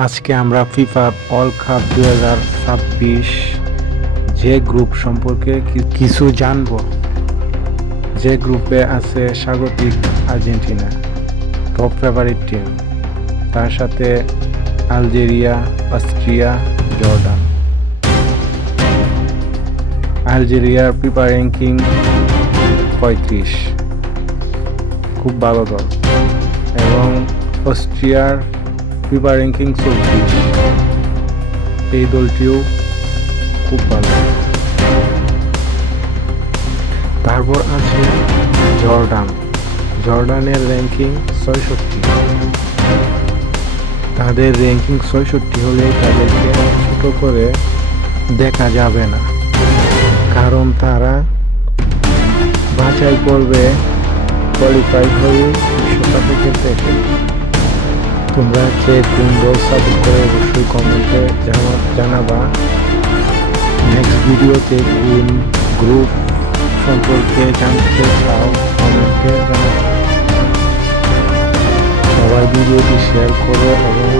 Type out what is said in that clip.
আজকে আমরা FIFA world cup 2026 যে গ্রুপ সম্পর্কে কিছু জানবো। যে গ্রুপে আছে স্বাগতিক আর্জেন্টিনা, টপ ফেভারিট টিম, তার সাথে আলজেরিয়া, অস্ট্রিয়া, জর্ডান। আলজেরিয়ার ফিফা র্যাঙ্কিং 35, খুব ভালো দল। এবং অস্ট্রিয়ার ফিফা র্যাঙ্কিং 34, এই দলটিও খুব ভালো। তারপর আছে জর্ডানের র্যাঙ্কিং 66। তাদের র্যাঙ্কিং 66 হলে তাদেরকে ছোট করে দেখা যাবে না, কারণ তারা বাছাই পর্বে কোয়ালিফাই হয়ে বিশ্বকাপে খেলতে এসেছে। তোমরা কে কোন দল সাপোর্ট করে অবশ্যই কমেন্টে জানাবা। নেক্সট ভিডিওতে কোন গ্রুপ সম্পর্কে জানতে চাও কমেন্টে জানাবা। সবাই ভিডিওটি শেয়ার করো এবং